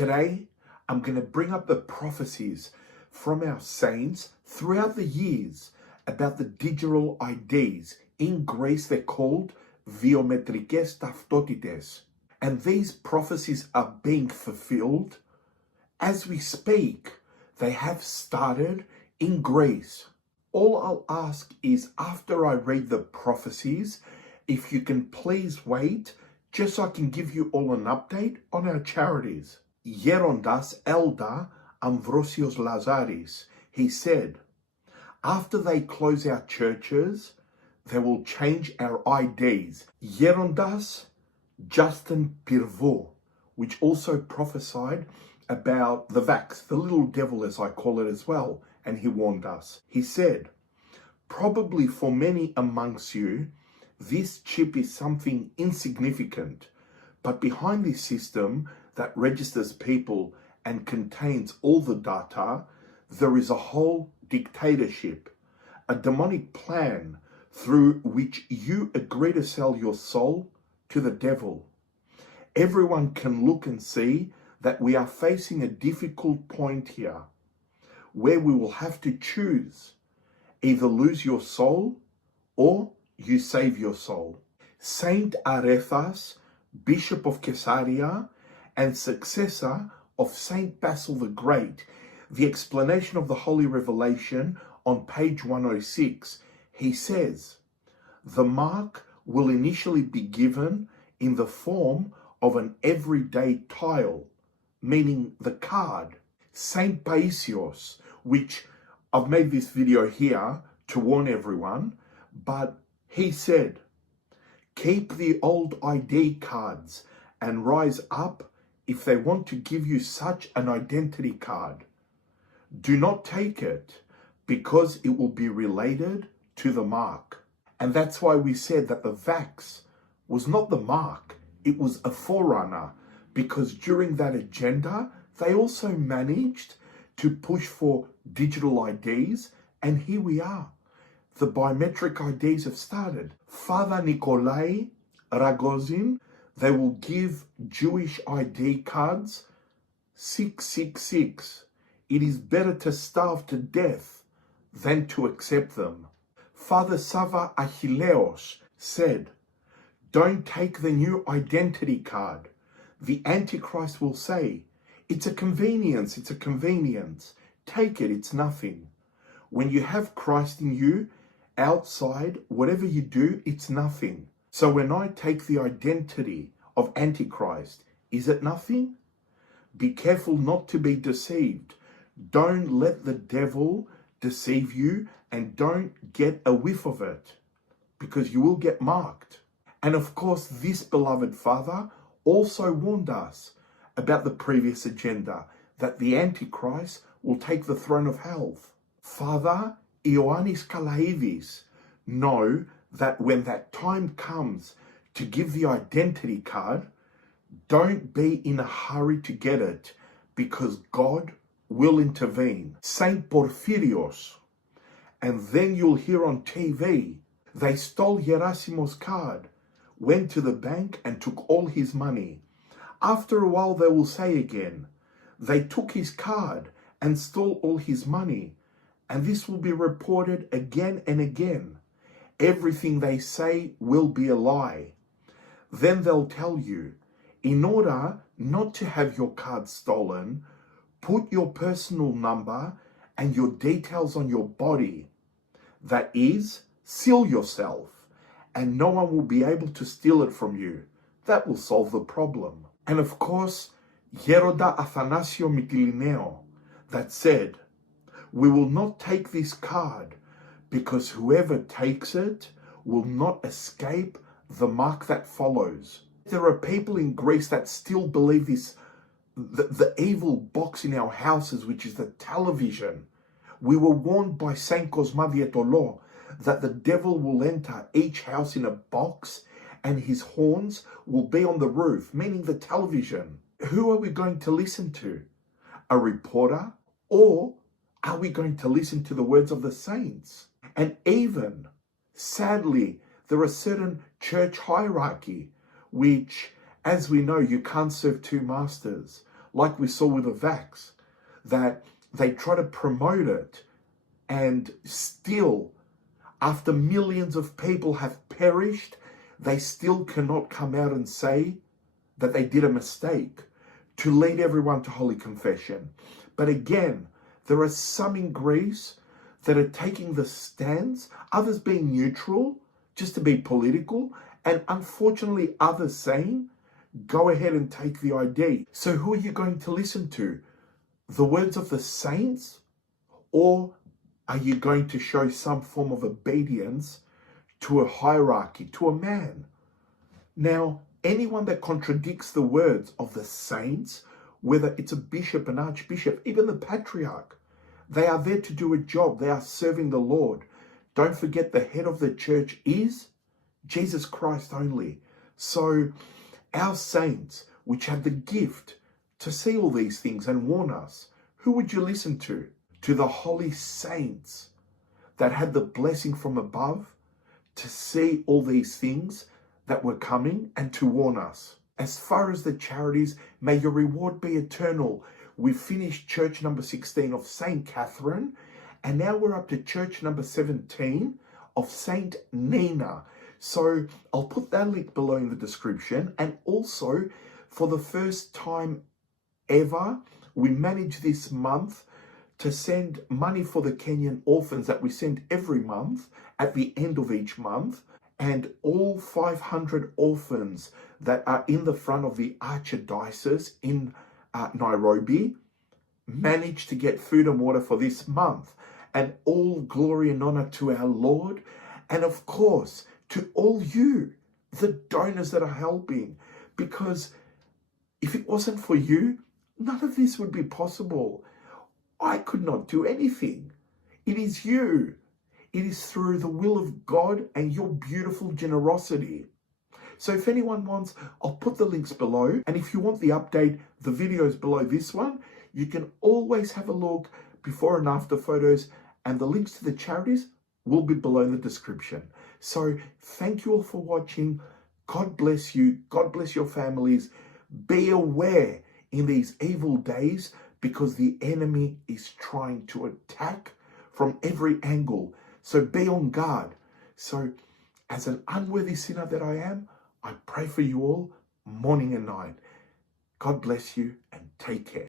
Today, I'm going to bring up the prophecies from our saints throughout the years about the digital IDs. In Greece, they're called Biometric tαυτότητες. And these prophecies are being fulfilled as we speak. They have started in Greece. All I'll ask is, after I read the prophecies, if you can please wait, just so I can give you all an update on our charities. Gerondas Elder Ambrosios Lazaris, he said, after they close our churches, they will change our IDs. Gerondas Justin Pirvo, which also prophesied about the vax, the little devil as I call it as well, and he warned us. He said, probably for many amongst you, this chip is something insignificant, but behind this system that registers people and contains all the data, there is a whole dictatorship, a demonic plan through which you agree to sell your soul to the devil. Everyone can look and see that we are facing a difficult point here, where we will have to choose, either lose your soul or you save your soul. Saint Arethas, Bishop of Caesarea and successor of St. Basil the Great, the explanation of the Holy Revelation on page 106, he says, the mark will initially be given in the form of an everyday tile, meaning the card. St.Paisio, which I've made this video here to warn everyone, but he said, keep the old ID cards and rise up if they want to give you such an identity card. Do not take it, because it will be related to the mark. And that's why we said that the vax was not the mark, it was a forerunner, because during that agenda, they also managed to push for digital IDs, and here we are. The biometric IDs have started. Father Nikolai Ragozin, they will give Jewish ID cards 666. It is better to starve to death than to accept them. Father Sava Achilleos said, don't take the new identity card. The Antichrist will say, it's a convenience, it's a convenience. Take it, it's nothing. When you have Christ in you, outside, whatever you do, it's nothing. So when I take the identity of Antichrist, is it nothing? Be careful not to be deceived. Don't let the devil deceive you, and don't get a whiff of it, because you will get marked. And of course, this beloved Father also warned us about the previous agenda, that the Antichrist will take the throne of health. Father Ioannis Kalaidis, know that when that time comes to give the identity card, don't be in a hurry to get it, because God will intervene. Saint Porphyrios, and then you'll hear on TV, they stole Gerasimos' card, went to the bank and took all his money. After a while they will say again, they took his card and stole all his money. And this will be reported again and again. Everything they say will be a lie. Then they'll tell you, in order not to have your card stolen, put your personal number and your details on your body. That is, seal yourself, and no one will be able to steal it from you. That will solve the problem. And of course, Geronda Athanasio Mytilineo, that said, we will not take this card, because whoever takes it will not escape the mark that follows. There are people in Greece that still believe this, the evil box in our houses, which is the television. We were warned by Saint Cosma that the devil will enter each house in a box and his horns will be on the roof, meaning the television. Who are we going to listen to? A reporter? Or are we going to listen to the words of the saints? And even, sadly, there are certain church hierarchy, which, as we know, you can't serve two masters. like we saw with the vax, that they try to promote it, and still, after millions of people have perished, they still cannot come out and say that they did a mistake to lead everyone to Holy Confession. But again, there are some in Greece that are taking the stance, others being neutral, just to be political, and unfortunately others saying, go ahead and take the ID. So who are you going to listen to? The words of the saints? Or are you going to show some form of obedience to a hierarchy, to a man? Now, anyone that contradicts the words of the saints, whether it's a bishop, an archbishop, even the patriarch, they are there to do a job. They are serving the Lord. Don't forget, the head of the church is Jesus Christ only. So our saints, which have the gift to see all these things and warn us, who would you listen to? To the holy saints that had the blessing from above to see all these things that were coming and to warn us. As far as the charities, may your reward be eternal. We finished church number 16 of St. Catherine, and now we're up to church number 17 of St. Nina. So I'll put that link below in the description. And also, for the first time ever, we managed this month to send money for the Kenyan orphans that we send every month at the end of each month. And all 500 orphans that are in the front of the Archdiocese in Nairobi managed to get food and water for this month. And all glory and honor to our Lord. And of course, to all you, the donors that are helping. Because if it wasn't for you, none of this would be possible. I could not do anything. It is you. It is through the will of God and your beautiful generosity. So if anyone wants, I'll put the links below. And if you want the update, the videos below this one, you can always have a look before and after photos, and the links to the charities will be below in the description. So thank you all for watching. God bless you. God bless your families. Be aware in these evil days, because the enemy is trying to attack from every angle. So be on guard. So as an unworthy sinner that I am, I pray for you all morning and night. God bless you and take care.